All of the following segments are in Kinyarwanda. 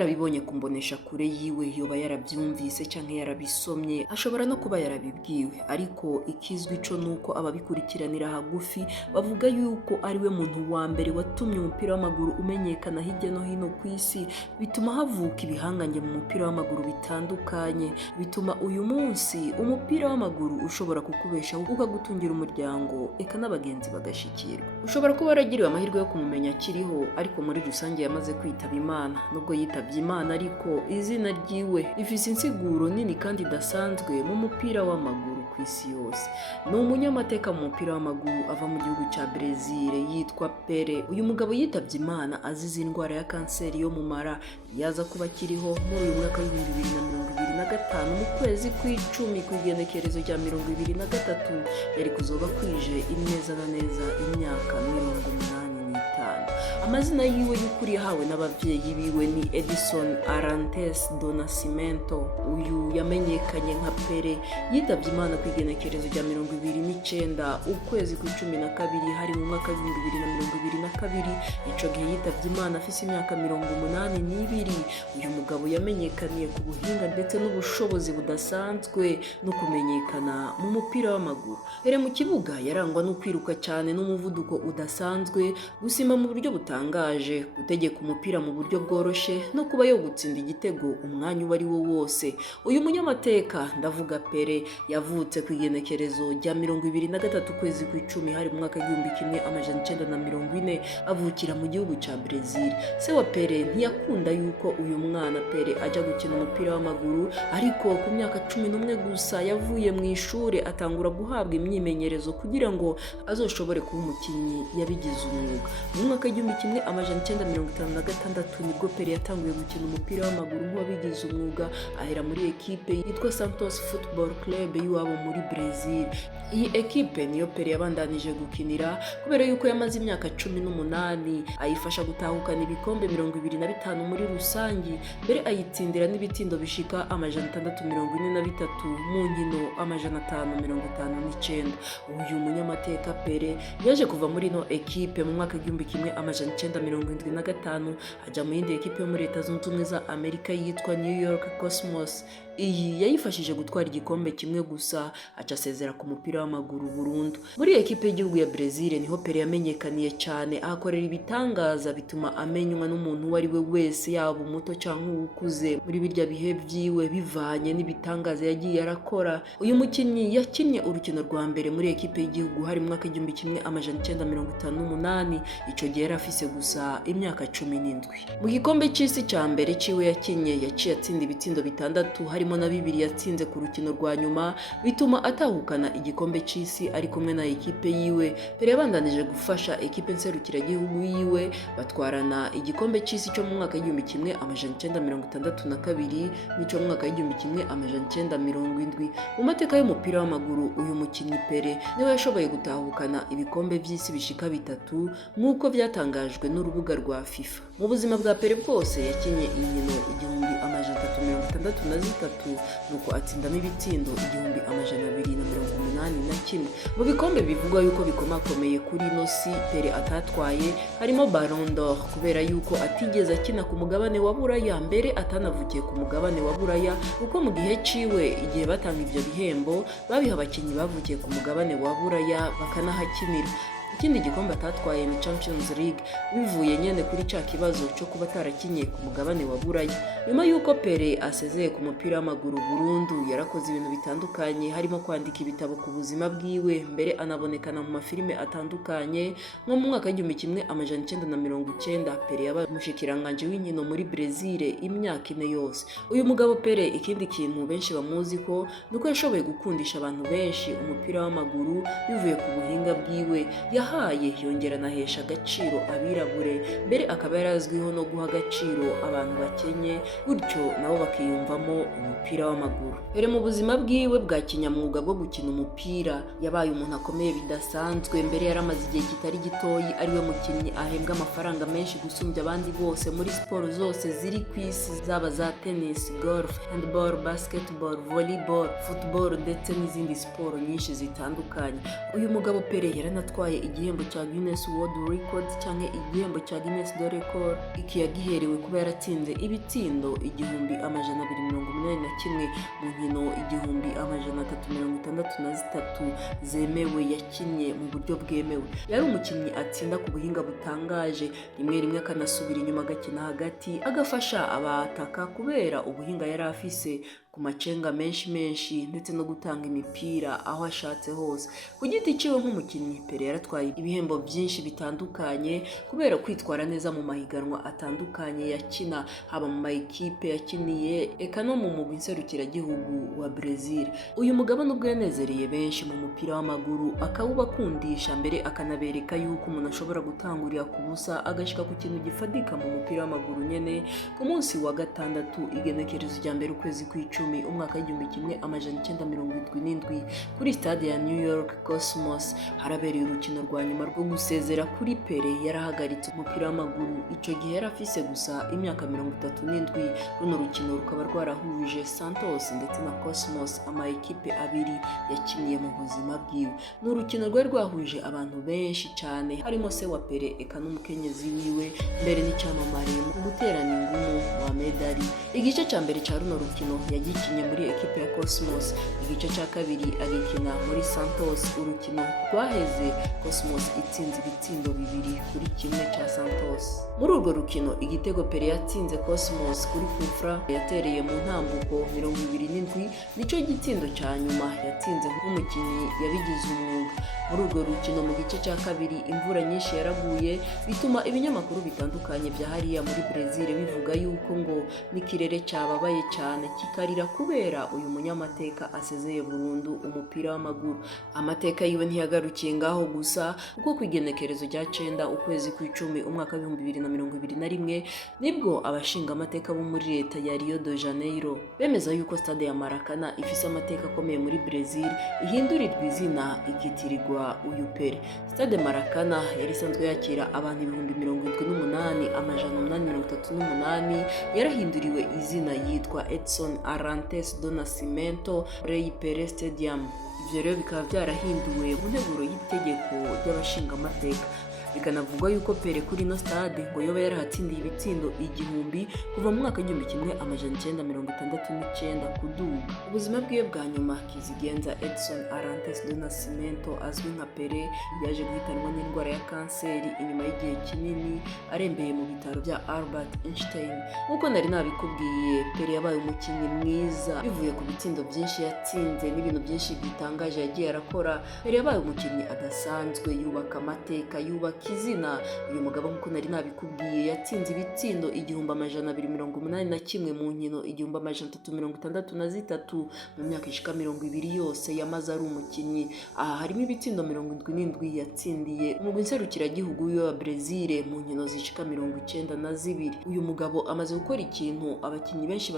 yarabibonye kumbonesha kure yiwe, yoba yarabyumvise canke yarabisomye, ashobora no kuba yarabibwiwe, ariko ikizwi co nuko ababikurikiranira hagufi bavuga yuko ariwe muntu wa mbere watumye umupira w'amaguru umenyekana hirya no hino ku isi, bituma havuka ibihangange mu mupira w'amaguru bitandukanye, bituma uyu munsi umupira w'amaguru ushobora kukubeshaho ukagutungira umuryango, eka n'abagenzi bagashikirwa. Ushobora kuba waragiriwe amahirwe yo kumumenya akiriho, ariko muri rusange yamaze kwitaba Imana. Nubwo yitavye Imana, ariko izina ryiwe rifise insiguro nini kandi idasanzwe mu mupira w'amaguru ku isi yose. Ni umunyamateka mu mupira w'amaguru ava mu gihugu ca Brazil yitwa Pele. Uyu mugabo yitavye Imana azize indwara ya kanseri yo mu mara, yaza kuba akiriho muri uyu mwaka w'2025 mu kwezi kw'icumi kw'igenekerezo rya 2023, yari kuzoba kwije ineza na neza imyaka 85. Amazina yiwe y'ukuri yahawe n'abavyeyi biwe ni Edison Arantes do Nascimento. Uyu yamenyekanye nka Pele yitavye Imana kw'igenekerezo rya 29 ukwezi kw'icumi na kabiri hari mu mwaka w'2022. Ico gihe yitavye Imana afise imyaka 82. Uyu mugabo yamenyekaniye ku buhinga ndetse n'ubushobozi budasanzwe no kumenyekana mu mupira w'amaguru. Pele mu kibuga yarangwa no kwiruka cyane n'umuvuduko udasanzwe, gusimba mu buryo butangaje, gutegeka umupira mu buryo bworoshe no kuba yo gutsinda igitego umwanya uwo ari wo wose. Uyu munyamateka ndavuga Pele yavutse ku igenekerezo rya 23 kwezi kw'icumi hari mu mwaka w'1940, avukira mu gihugu ca Brazil. Se wa Pele ntiyakunda yuko uyu mwana Pele aja gukina umupira w'amaguru, ariko ku myaka 11 gusa yavuye mu ishure atangura guhabwa imyimenyerezo kugira ngo azoshobore kuba umukinyi yabigize umwuga. Mu mwaka w'1956 nibwo Pele yatanguye gukina umupira w'amaguru nk'uwabigize umwuga, ahera muri ekipe yitwa Santos Football Club y'iwabo muri Brazil. Iyi ekipe niyo Pele yabandanije gukinira kubera yuko yamaze imyaka 18, ayifasha gutahukana ibikombe 25 muri rusangi, mbere ayitsindira n'ibitindo bishika 643 mu nkino 559. Uyu munyamateka Pele yaje kuva muri no ekipe mu mwaka w'1975 aja mu yindi ekipe yo muri Leta Zunze Ubumwe za Amerika yitwa New York Cosmos. Iyi yayifashije gutwara igikombe kimwe gusa, aca asezera ku mupira w'amaguru burundu. Muri ekipe y'igihugu ya Brazil niho Pele yamenyekaniye cyane, ahakorera ibitangaza bituma amenywa n'umuntu uwo ari we wese, yaba umuto cyangwa ukuze, muri birya bihe vyiwe bivanye n'ibitangaza yagiye arakora. Uyu mukinyi yakinye urukino rwa mbere muri ekipe y'igihugu hari mu mwaka w'1958. Ico gihe yari afise gusa imyaka 17. Mu gikombe c'isi ca mbere ciwe yakinye, yaciye atsinda ibitsindo 6 harimo na 2 yatsinze ku rukino rwa nyuma, bituma atahukana igikombe c'isi ari kumwe na ekipe yiwe. Pele yabandanije gufasha ekipe nserukiragihugu yiwe batwarana igikombe c'isi cyo mu mwaka w'1962 n'ico mu mwaka w'1970. Mu mateka y'umupira w'amaguru uyu mukinyi Pele niwe yashoboye gutahukana ibikombe vy'isi bishika 3 nk'uko vyatangajwe n'urubuga rwa FIFA. Mu buzima bwa Pele bwose yakinye inkino 1363, nuko atsindamo ibitsindo 1281. Mu bikombe bivugwa yuko bikomakomeye kuri ino si Pele atatwaye harimo Ballon d'Or, kubera yuko atigeze akina ku mugabane wa Buraya, mbere atanavukiye ku mugabane wa Buraya, kuko mu gihe ciwe igihe batanga ivyo bihembo babiha abakinyi bavukiye ku mugabane wa Buraya bakanahakinira. Ikindi gikombe atatwaye ni Champions League, bivuye nyene kuri ca kibazo cyo kuba tarakinye ku mugabane wa Buraya. Nyuma yuko Pele asezeye ku mupira w'amaguru burundu, yarakoze ibintu bitandukanye harimo kwandika ibitabo ku buzima bwiwe, mbere anabonekana mu mafilime atandukanye. Nko mu mwaka w'1990 Pele yaba umushikiranganje w'inkino muri Brazil imyaka 4 yose. Uyu mugabo Pele ikindi kintu benshi bamuzi ko nuko yashoboye gukundisha abantu benshi umupira w'amaguru bivuye ku buhinga bwiwe yahaye, yongera nahesha agaciro abirabure, mbere akaba yarazwiho no guha agaciro abantu bakenye, gutyo nabo bakiyumvamo umupira w'amaguru. Pele mu buzima bwiwe bwa kinyamwuga bwo gukina umupira yabaye umuntu akomeye bidasanzwe, mbere yaramaze igihe kitari gitoyi ariwe mukinyi ahembwa amafaranga menshi gusumbya abandi bose muri siporo zose ziri ku isi, zaba za tennis, golf, handball, basketball, volleyball, football ndetse n'izindi siporo nyinshi zitandukanye. Uyu mugabo Pele yaranatwaye igihembo cya Guinness World Records cyangwa igihembo cya Guinness de Record. Iki yagiherewe kuba yaratsinze ibitsindo 1281 mu nkino 1363 zemewe yakinnye mu buryo bwemewe. Yari umukinnyi atsinda ku buhinga butangaje, rimwe rimwe akanasubira inyuma agakina hagati agafasha abataka kubera ubuhinga yari afise ku macenga menshi ndetse no gutanga imipira aho ashatse hose. Ku giti ciwe nk'umukinnyi, Pele yaratwaye ibihembo byinshi bitandukanye kubera kwitwara neza mu mahiganwa atandukanye yakina, haba mu mayikipe yakiniye eka no mu mugwi nserukiragihugu wa Brazil. Uyu mugabo nubwo yanezereye benshi mu mupira w'amaguru, akawubakundisha mbere akanabereka yuko umuntu ashobora gutangurira ku busa agashika ku kintu gifadika mu mupira w'amaguru nyene. Ku munsi wa gatandatu igenekerezo rya mbere ukwezi kw'icumi umwaka w'1977 kuri stade ya New York Cosmos harabereye urukino rwa nyuma rwo gusezera kuri Pele. Yarahagaritse umupira w'amaguru ico gihe yari afise gusa imyaka 37. Runo rukino rukaba rwarahuje Santos ndetse na Cosmos, ama ekipe abiri yakiniye mu buzima bwiwe. N'urukino rwari rwahuje abantu benshi cyane, harimo se wa Pele eka n'umukenyezi wiwe, mbere n'icyamamare mu guterana ingumu wa medali. Igice cya mbere cya runo rukino yagikinye muri ekipe ya Cosmos, igice cya kabiri agikina muri Santos. Urukino rwaheze Cosmos itsinze ibitsindo 2-1 cya Santos. Muri urwo rukino igitego Pele yatsinze Cosmos kuri kufra yatereye mu ntambuko 27 nico gitsindo cya nyuma yatsinze nk'umukinnyi yabigize umwuga. Muri urwo rukino mu gice cya kabiri imvura nyinshi yaraguye, bituma ibinyamakuru bitandukanye bya hariya muri Brazil bivuga yuko ngo n'ikirere cyababaye cyane kikarira kubera uyu munyamateka asezeye burundu umupira w'amaguru. Amateka yiwe ntiyagarukiye ngaho gusa, kuko ku igenekerezo rya 9 ukwezi kw'icumi umwaka w'2021 nibwo abashinga amateka bo muri leta ya Rio de Janeiro bemeza yuko stade ya Maracanã ifise amateka akomeye muri Brazil ihindurirwa izina ikitirirwa uyu Pele. Stade Maracanã yari isanzwe yakira abantu 78,838, yarahinduriwe izina yitwa Edson Arantes do Nascimento Rei Pelé Stadium. Ivyo rero bikaba byarahinduwe mu nteguro y'itegeko ry'abashinga amateka. Bikanavugwa yuko Pele kuri no stade ngo yoba yarahatsindiye ibitsindo 1000 kuva mu mwaka w'1969 kuduga. Ubuzima bwiwe bwa nyuma kizigenza Edson Arantes do Nascimento azwi nka Pele yaje guhitanwa n'indwara ya kanseri inyuma y'igihe kinini arembeye mu bitaro bya Albert Einstein. Nkuko nari nabikubwiye, Pele yabaye umukinnyi mwiza bivuye ku bitsindo byinshi yatsinze n'ibintu byinshi bitangaje yagiye arakora. Pele yabaye umukinnyi adasanzwe, yubaka amateka, yubaka izina. Uyu mugabo nkuko nari nabikubwiye yatsinze ibitsindo 1281 mu nkino 1363 mu myaka ishika 20 yose yamaze ari umukinnyi. Aha harimo ibitsindo 77 yatsindiye umugwi nserukiragihugu wa Brazil mu nkino zishika 92. Uyu mugabo amaze gukora ikintu abakinnyi benshi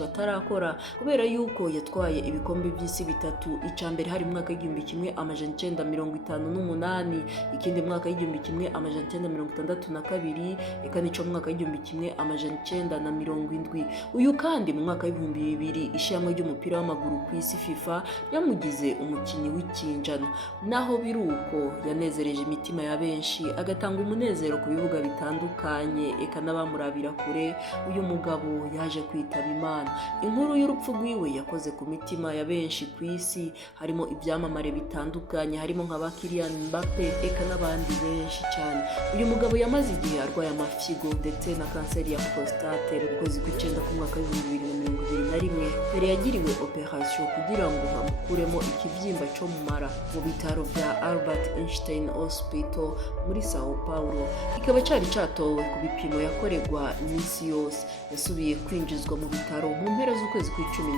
batarakora, kubera yuko yatwaye ibikombe by'isi bitatu. Icambere hari mu mwaka w'1958, ikindi mwaka w'1962, eka nico mwaka w'1970. Uyu kandi mu mwaka w'2000 ishyamwe ry'umupira w'amaguru ku isi FIFA yamugize umukinnyi w'ikinjana. Naho biruko yanezereje imitima ya benshi, agatanga umunezero ku bibuga bitandukanye eka n'abamurabira kure. Uyu mugabo yaje kwitaba Imana. Inkuru y'urupfu rwiwe yakoze ku mitima ya benshi ku isi, harimo ibyamamare bitandukanye, harimo nka Kylian Mbappe eka n'abandi benshi cyane. Uyu mugabo yamaze igihe arwaye amafigo ndetse na kanseri ya prostate. Ukwezi kw'icenda ku mwaka w'2021 Pele yagiriwe operation kugira ngo bamukuremo ikibyimba cyo mu mara mu bitaro bya Albert Einstein Hospital muri Sao Paulo. Ikaba cyari cyatowe ku bipimo yakoregwa iminsi yose. Yasubiye kwinjizwa mu bitaro mu mpera z'ukwezi kw'icumi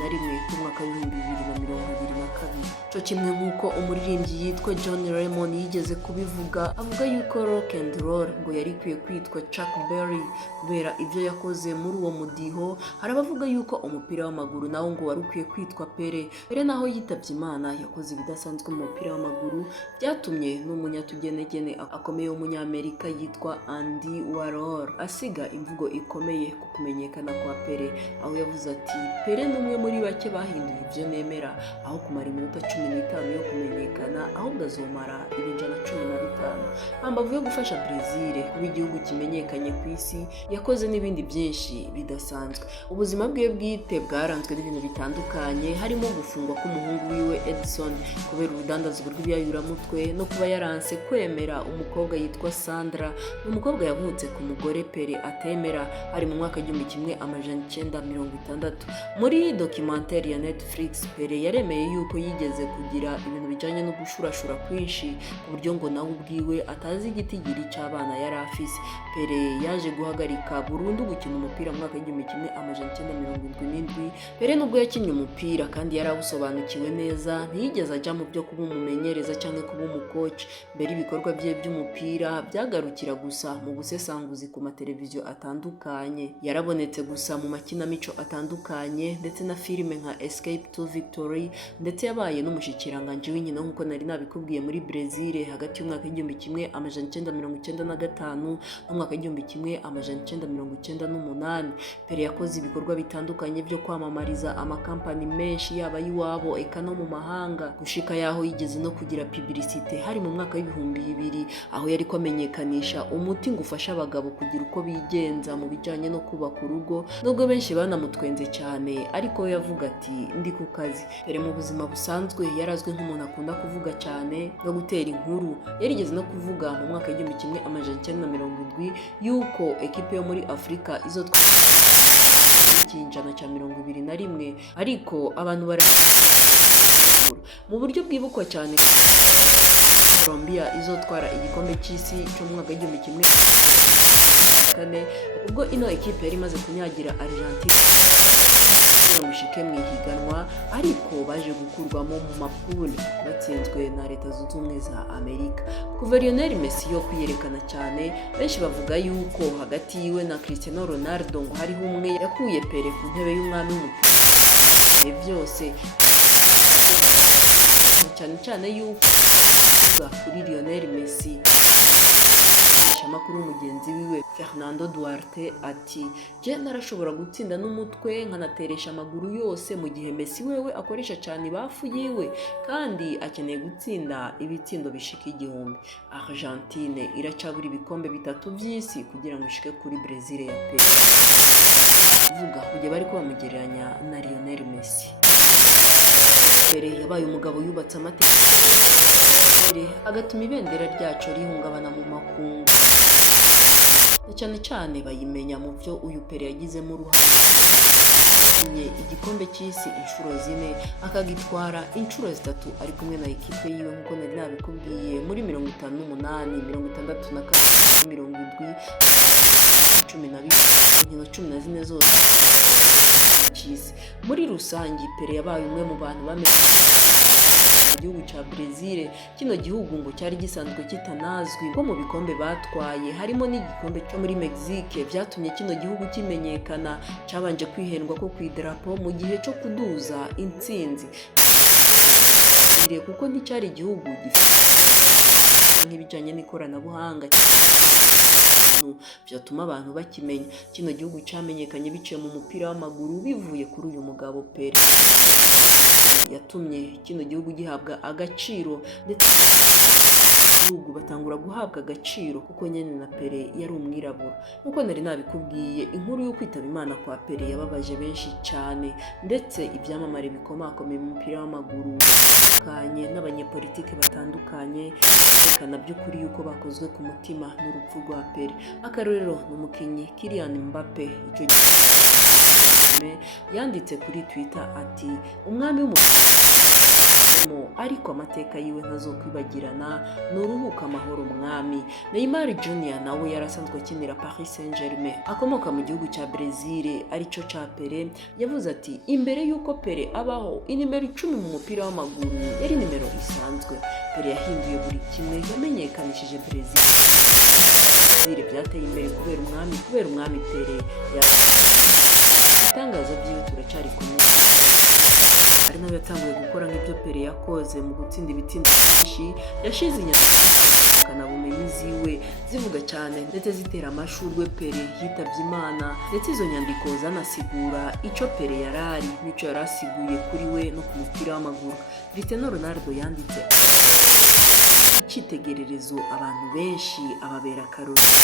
ku mwaka w'2022. Cyo kimwe nk'uko umuririmbyi yitwa John Raymond yigeze kubivuga, avuga yuko rock and roll ngo yari kwiye kwitwa Chuck Berry kubera ibyo yakoze muri uwo mudiho. Harabavuga yuko umupira w'amaguru nawo ngo wari ukwiye kwitwa Pele. Pele naho yitavye Imana yakoze ibidasanzwe mu mupira w'amaguru byatumye n'umunyatugenegene akomeye w'umunyamerika yitwa Andy Warhol asiga imvugo ikomeye ku kumenyekana kwa Pele, aho yavuze ati Pele n'umwe muri bake bahinduye ivyo nemera, aho kumara iminota 15 yo kumenyekana ahubwo azomara ibinjana 15. Hambavu yo gufasha Brazil kuba igihugu kimenyekanye ku isi, yakoze n'ibindi byinshi bidasanzwe. Ubuzima bwe bwite bwaranzwe n'ibintu bitandukanye, harimo gufungwa k'umuhungu wiwe Edson kubera urudandazwa rw'ibiyayuramutwe no kuba yaranse kwemera umukobwa yitwa Sandra, umukobwa yavutse ku mugore Pele atemera, hari mu mwaka 1960. Muri documentaire ya Netflix, Pele yaremeye yuko yigeze kugira ibintu bijanye no gushurashura kwinshi ku buryo ngo nawe ubwiwe atazi igitigiri c'abana yari afise. Pele yaje guhagarika burundu gukina umupira mu mwaka 1977. Pele nubwo yakinnye umupira kandi yarawusobanukiwe neza, ntiyigeze aja mu byo kuba umumenyereza cyangwa kuba umukoci. Mbere ibikorwa bye by'umupira byagarukira gusa mu busesanguzi ku mateleviziyo atandukanye. Yarabonetse gusa mu makinamico atandukanye ndetse na filime nka Escape to Victory, ndetse yabaye n'umushikiranganje w'inkino nk'uko nari nabikubwiye muri Brazil hagati y'umwaka 1995 n'umwaka 1998. Pele yakoze ibikorwa bitandukanye byo kwamamariza amakampani menshi yaba yiwabo eka no mu mahanga, gushika yaho yigeze no kugira publicité hari mu mwaka w'2000, aho yari kwamenyekanisha umuti ngufasha abagabo kugira uko bigenza mu bijanye no kubaka urugo, nubwo benshi banamutwenze cyane ariko yavuga ati ndi ku kazi. Pele mu buzima busanzwe yarazwe nk'umuntu akunda kuvuga cyane no gutera inkuru. Yarigeze no kuvuga mu mwaka 1970 yuko ekipe yo muri Afrika izotwara ikinjana cya 21, ariko abantu mu buryo bwibukwa cyane Colombia izotwara igikombe cy'isi cyo mu mwaka 2004 ubwo ino ekipe yari imaze kunyagira Argentina mushike mu higanwa, ariko baje gukurwamo mu mapule batsinzwe na Leta Zunze Ubumwe za Amerika. Kuva Lionel Messi yo kwiyerekana cyane, benshi bavuga yuko hagati yiwe na Cristiano Ronaldo ngo hariho umwe yakuye Pele ku ntebe y'umwami w'umupira byose, cyane yuko kuri Lionel Messi amakuru mugenzi wiwe Fernando Duarte ati je narashobora gutsinda n'umutwe nkanateresha amaguru yose, mu gihe Messi wewe akoresha cyane bafu yiwe kandi akeneye gutsinda ibitsindo bishika 1000. Argentine iracabura ibikombe 3 by'isi kugira ngo ishike kuri Brazil ya Pele. Vuga kujye bari kubamugereranya na Lionel Messi. Pele yabaye umugabo yubatse amateka agatuma ibendera ryacu rihungabana mu makungu, cyane bayimenya mu byo uyu Pele yagizemo uruhare. Igikombe cy'isi inshuro 4, akagitwara inshuro 3 ari kumwe na ekipe yiwe nk'uko nari nabikubwiye muri 58, 64, 70, 14 zose cy'isi. Muri rusange Pele yabaye umwe mu bantu bamenye igihugu ca Brazil. Kino gihugu ngo cyari gisanzwe kitanazwi ko mu bikombe batwaye harimo n'igikombe cyo muri Mexique, byatumye kino gihugu kimenyekana. Cabanje kwihendwa ko kwidarapo mu gihe cyo kuduza intsinzi, kuko nticyari igihugu gifite nk'ibijanye n'ikoranabuhanga byatuma abantu bakimenya. Kino gihugu cyamenyekanye biciye mu mupira w'amaguru bivuye kuri uyu mugabo Pele, yatumye kino gihugu gihabwa agaciro, ndetse igihugu batangura guhabwa agaciro kuko nyene na Pele yari umwirabura. Nkuko nari nabikubwiye, inkuru yo kwitaba Imana kwa Pele yababaje benshi cyane, ndetse ibyamamare bikomakomeye mu mupira w'amaguru kanye n'abanyepolitike batandukanye bekana by'ukuri yuko bakozwe ku mutima n'urupfu rwa Pele. Akarorero n'umukinyi Kylian Mbappe icyo yanditse kuri Twitter ati umwami w'umupira ariko amateka yiwe ntazokwibagirana, nuruhuka amahoro mwami. Neymar Jr nawe yarasanzwe akinira Paris Saint-Germain, akomoka mu gihugu cya Brazil arico ca Pele, yavuze ati imbere yuko Pele abaho inimero 10 mu mupira w'amaguru yari nimero isanzwe. Pele yahinduye buri kimwe, yamenyekanishije Brazil byateye imbere kubera umwami Pele ibitangaza byiwe turacari kumwe, ari nawe yatanguye gukora nk'ibyo Pele yakoze mu gutsinda ibitsindo byinshi. Yashize bumenyi ziwe zivuga cyane ndetse zitera amashurwe Pele yitavye Imana, ndetse izo nyandiko zanasigura ico Pele yarari n'ico yarasiguye kuri we no ku mupira w'amaguru. Cristiano Ronaldo yanditse icyitegererezo abantu benshi ababera akarorero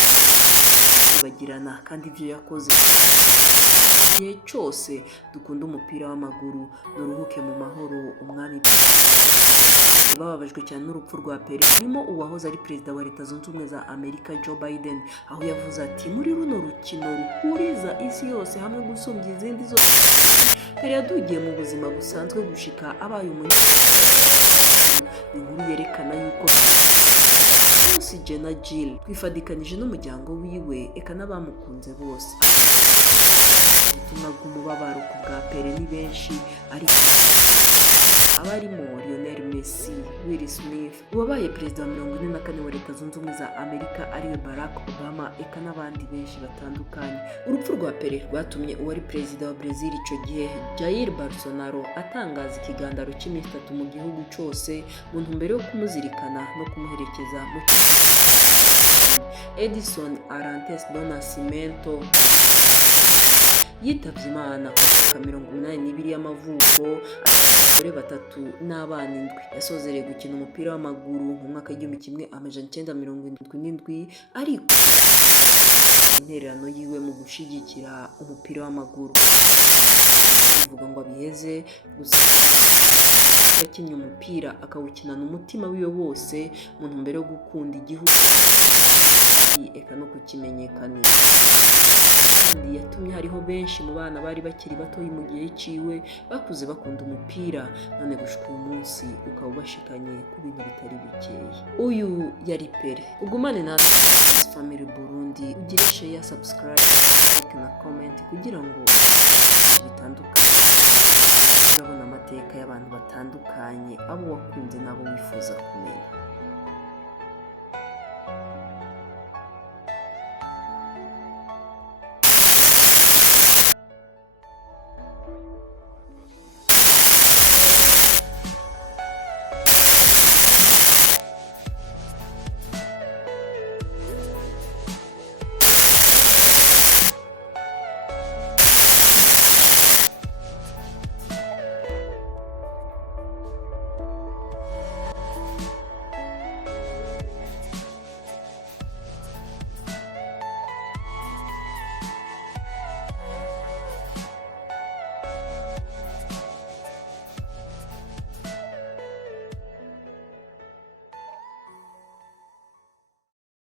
bagirana, kandi ibyo yakoze igihe cyose dukunda umupira w'amaguru. Nuruhuke mu mahoro umwami. Bababajwe cyane n'urupfu rwa Pele, harimo uwahoze ari perezida wa Leta Zunze Ubumwe za Amerika Joe Biden, aho yavuze ati muri runo rukino ruhuriza isi yose hamwe gusumbya izindi zose, Pele yadugiye mu buzima busanzwe gushika abaye inkuru yerekana yuko Rossi Jenna Jill twifadikanije n'umuryango wiwe eka n'abamukunze bose. Ubutumwa bw'umubabaro ku bwa Pele ni benshi, ariko abarimo Lionel Messi, Will Smith, uwabaye perezida wa 44 wa Leta Zunze Ubumwe za Amerika ariwe Barack Obama, eka n'abandi benshi batandukanye. Urupfu rwa Pele rwatumye uwari perezida wa Brazil ico gihe Jair Bolsonaro atangaza ikigandaro cy'iminsi 3 mu gihugu cyose mu ntumbero yo kumuzirikana no kumuherekeza mu Edson Arantes do Nascimento yitavye Imana ku myaka 82 y'amavuko, abagore 3 n'abana 7. Yasozereye gukina umupira w'amaguru mu mwaka w'1977, ariko intererano yiwe mu gushigikira umupira w'amaguru bivuga ngo abiheze gusa yakinnye umupira akawukinana umutima wiwe wose mu ntumbero yo gukunda igihugu eka no kukimenyekanisha. Kandi yatumye hariho benshi mu bana bari bakiri bato mu gihe ciwe bakuze bakunda umupira, none gushika uyu munsi ukaba ubashikanye ku bintu bitari bikeya. Uyu yari Pele. Ugumane natwe Family Burundi, ugire share, subscribe, like na comment kugira ngo bitandukanye urabona amateka y'abantu batandukanye abo wakunze nabo wifuza kumenya.